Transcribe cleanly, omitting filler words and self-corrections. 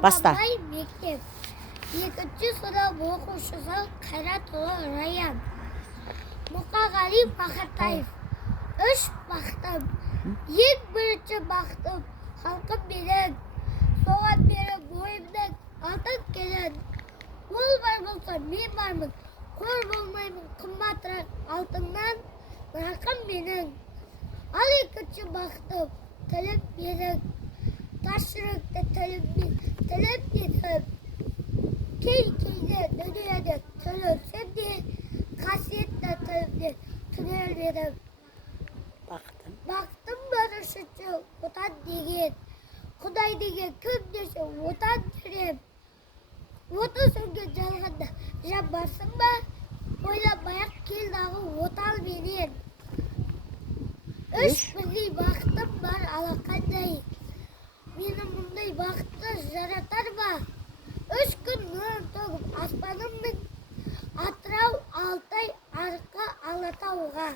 Баста. Қабанбай мектеп. Екінші сынып оқушысы Қайратұлы Раян. Мұқағали Мақатаев. 3 бақтым. Ең бірінші бақтым халқым менің. Соған бері бойымның алтын келін. Ол бар болса мен бармын. Қор болмаймын қымбатырақ алтыннан. Рақым менің. Ал екінші бақтым тілім менің. Тас жүректі тілім менің. Кейде дүниеде түлірсем де, қасиетті тілімде түнермедім. Бақтым бар үшінші отан деген. Құдай деген кім десе отан берем. 30 күнге жалғанда жан барсың ба? Ойланбай-ақ кел дағы отан менен. 3 бірдей бақытым бар алақандай. Мені мұндай бақытты жаратар ба? 3 күн нұрын төгіп аспанымның. Атырау, Алтай, Арқа, Алатауға.